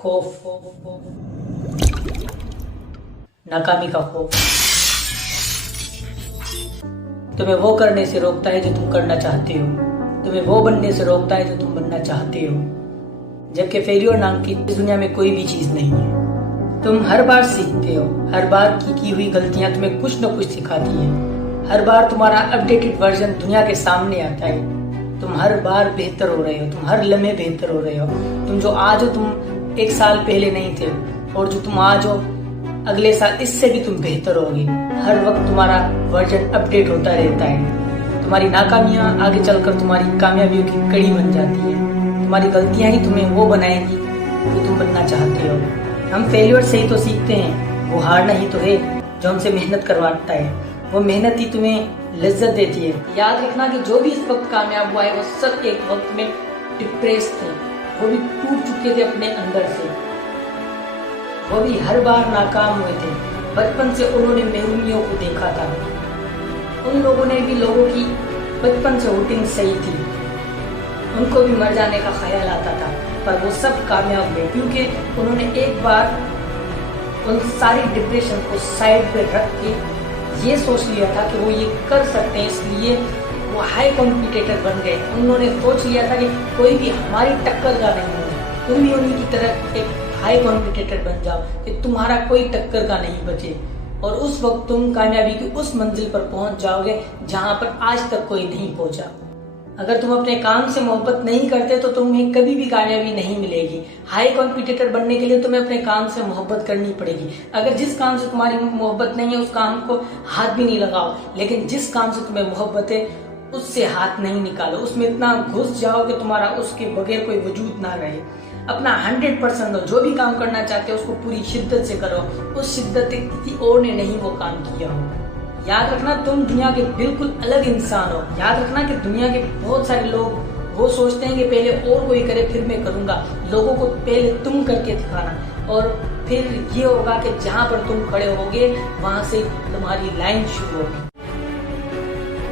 خوف، ناکامی کا خوف تمہیں وہ کرنے سے روکتا ہے جو تم کرنا چاہتے ہو، تمہیں وہ بننے سے روکتا ہے جو تم بننا چاہتے ہو، جبکہ فیلیور نام کی اس دنیا میں کوئی بھی چیز نہیں ہے۔ تم ہر بار سیکھتے ہو، ہر بار کی ہوئی غلطیاں تمہیں کچھ نہ کچھ سکھاتی ہیں، ہر بار تمہارا اپڈیٹڈ ورژن دنیا کے سامنے آتا ہے، تم ہر بار بہتر ہو رہے ہو، تم ہر لمحے بہتر ہو رہے ہو، تم جو آج ہو تم ایک سال پہلے نہیں تھے، اور جو تم آج ہو اگلے سال اس سے بھی تم بہتر ہوگے۔ ہر وقت تمہارا ورژن اپڈیٹ ہوتا رہتا ہے، تمہاری ناکامیاں آگے چل کر تمہاری کامیابیوں کی کڑی بن جاتی ہے، تمہاری غلطیاں ہی تمہیں وہ بنائیں گی جو تم بننا چاہتے ہو۔ ہم فیلیور سے ہی تو سیکھتے ہیں، وہ ہارنا ہی تو ہے جو ہم سے محنت کرواتا ہے، وہ محنت ہی تمہیں لذت دیتی ہے۔ یاد رکھنا کہ جو بھی اس وقت کامیاب ہوا ہے وہ سب ایک وقت میں ڈپریس تھے، وہ بھی ٹوٹ چکے تھے اپنے اندر سے، وہ بھی ہر بار ناکام ہوئے تھے، بچپن سے انہوں نے محرومیوں کو دیکھا تھا، ان لوگوں نے بھی لوگوں کی بچپن سے ہوٹنگ صحیح تھی، ان کو بھی مر جانے کا خیال آتا تھا، پر وہ سب کامیاب ہوئے کیونکہ انہوں نے ایک بار ان ساری ڈپریشن کو سائڈ پہ رکھ کے یہ سوچ لیا تھا کہ وہ یہ کر سکتے ہیں، اس لیے وہ ہائی کمپیٹیٹر بن گئے۔ انہوں نے سوچ لیا تھا کہ کوئی بھی ہماری ٹکر کا نہیں ہے، تم بھی انہی کی طرح ایک ہائی کمپیٹیٹر بن جاؤ کہ تمہارا کوئی ٹکر کا نہیں بچے، اور اس وقت تم کامیابی کی اس منزل پر پہنچ جاؤ گے جہاں پر آج تک کوئی نہیں پہنچا۔ اگر تم اپنے کام سے محبت نہیں کرتے تو تمہیں کبھی بھی کامیابی نہیں ملے گی۔ ہائی کمپیٹیٹر بننے کے لیے تمہیں اپنے کام سے محبت کرنی پڑے گی۔ اگر جس کام سے تمہاری محبت نہیں ہے اس کام کو ہاتھ بھی نہیں لگاؤ، لیکن جس کام سے تمہیں محبت ہے اس سے ہاتھ نہیں نکالو، اس میں اتنا گھس جاؤ کہ تمہارا اس کے بغیر کوئی وجود نہ رہے۔ اپنا 100% دو، جو بھی کام کرنا چاہتے ہو اس کو پوری شدت سے کرو، اس شدت سے کسی اور نے نہیں وہ کام کیا ہو۔ یاد رکھنا تم دنیا کے بالکل الگ انسان ہو۔ یاد رکھنا کہ دنیا کے بہت سارے لوگ وہ سوچتے ہیں کہ پہلے اور کوئی کرے پھر میں کروں گا، لوگوں کو پہلے تم کر کے دکھانا، اور پھر یہ ہوگا کہ جہاں پر تم کھڑے ہوگے وہاں سے تمہاری لائن شروع ہوگی۔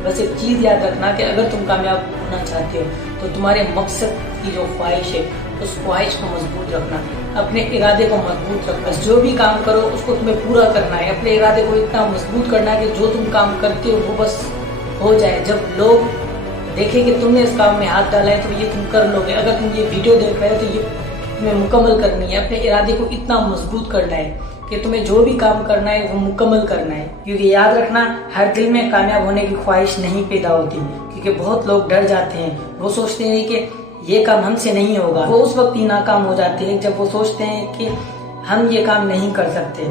بس ایک چیز یاد رکھنا کہ اگر تم کامیاب ہونا چاہتے ہو تو تمہارے مقصد کی جو خواہش ہے اس خواہش کو مضبوط رکھنا، اپنے ارادے کو مضبوط رکھنا، جو بھی کام کرو اس کو تمہیں پورا کرنا ہے، اپنے ارادے کو اتنا مضبوط کرنا ہے کہ جو تم کام کرتے ہو وہ بس ہو جائے۔ جب لوگ دیکھیں کہ تم نے اس کام میں ہاتھ ڈالا ہے تو یہ تم کر لو گے۔ اگر تم یہ ویڈیو دیکھ رہے ہو تو یہ تمہیں مکمل کرنی ہے، اپنے ارادے کو اتنا مضبوط کرنا ہے کہ تمہیں جو بھی کام کرنا ہے وہ مکمل کرنا ہے، کیونکہ یاد رکھنا ہر دل میں کامیاب ہونے کی خواہش نہیں پیدا ہوتی، کیونکہ بہت لوگ ڈر جاتے ہیں، وہ سوچتے ہیں کہ یہ کام ہم سے نہیں ہوگا، وہ اس وقت ہی ناکام ہو جاتے ہیں جب وہ سوچتے ہیں کہ ہم یہ کام نہیں کر سکتے۔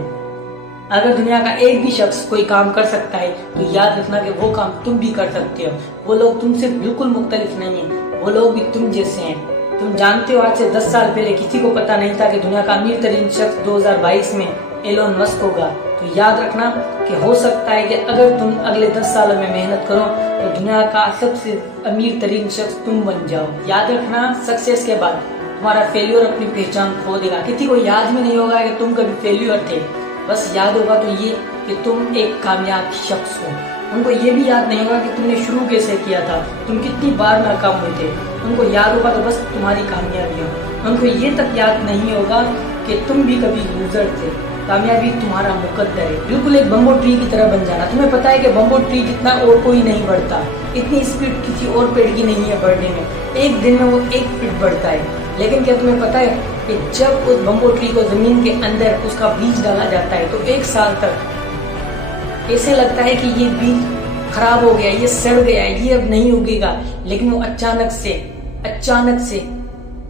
اگر دنیا کا ایک بھی شخص کوئی کام کر سکتا ہے تو یاد رکھنا کہ وہ کام تم بھی کر سکتے ہو۔ وہ لوگ تم سے بالکل مختلف نہیں ہیں، وہ لوگ بھی تم جیسے ہیں۔ تم جانتے ہو آج سے 10 سال پہلے کسی کو پتا نہیں تھا کہ دنیا کا امیر ترین شخص 2022 میں ایلون مسک ہوگا، تو یاد رکھنا کہ ہو سکتا ہے کہ اگر تم اگلے 10 سالوں میں محنت کرو تو دنیا کا سب سے امیر ترین شخص تم بن جاؤ۔ یاد رکھنا سکسیس کے بعد تمہارا فیلیور اپنی پہچان کھو دے گا، کسی کو یاد بھی نہیں ہوگا کہ تم کبھی فیلیور تھے، بس یاد ہوگا تو یہ کہ تم ایک کامیاب شخص ہو۔ ان کو یہ بھی یاد نہیں ہوگا کہ تم نے شروع کیسے کیا تھا، تم کتنی بار ناکام ہوئے تھے، ان کو یاد ہوگا تو بس تمہاری کامیابی ہو۔ ان کو یہ تک یاد نہیں ہوگا کہ تم بھی کبھی لوزر تھے۔ کامیابی تمہارا مقدر ہے، بالکل ایک بمبو ٹری کی طرح بن جانا۔ تمہیں پتا ہے کہ بمبو ٹری جتنا اور کوئی نہیں بڑھتا، اتنی اسپیڈ کسی اور پیڑ کی نہیں ہے بڑھنے میں، ایک دن میں وہ 1 فٹ بڑھتا ہے، لیکن کیا تمہیں پتا ہے کہ جب اس بمبو ٹری کو زمین کے اندر اس کا بیج ڈالا جاتا ہے تو 1 سال تک ایسے لگتا ہے کہ یہ بیج خراب ہو گیا، یہ سڑ گیا، یہ اب نہیں اگے گا، لیکن وہ اچانک سے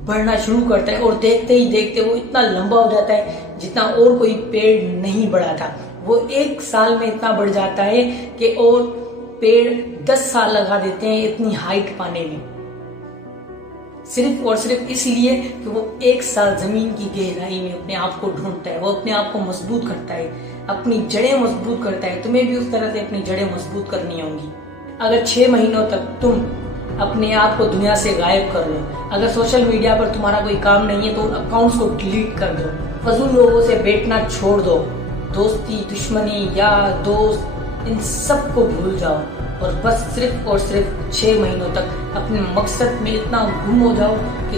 بڑھنا شروع کرتا ہے، اور دیکھتے ہی دیکھتے وہ اتنا لمبا ہو جاتا ہے جتنا اور کوئی پیڑ نہیں بڑھا تھا۔ وہ 1 سال میں اتنا بڑھ جاتا ہے کہ اور پیڑ 10 سال لگا دیتے ہیں اتنی ہائٹ پانے میں، صرف اور صرف اس لیے کہ وہ 1 سال زمین کی گہرائی میں اپنے آپ کو ڈھونڈتا ہے، وہ اپنے آپ کو مضبوط کرتا ہے، اپنی جڑیں مضبوط کرتا ہے۔ تمہیں بھی اس طرح سے اپنی جڑیں مضبوط کرنی ہوں گی۔ اگر 6 مہینوں تک تم اپنے آپ کو دنیا سے غائب کر لو، اگر سوشل میڈیا پر تمہارا کوئی کام نہیں ہے تو ان اکاؤنٹس کو ڈیلیٹ کر دو، فضول لوگوں سے بیٹھنا چھوڑ دو، دوستی، دشمنی، یار، دوست، ان سب کو بھول جاؤ، اور بس صرف اور صرف 6 مہینوں تک اپنے مقصد میں اتنا گم ہو جاؤ کہ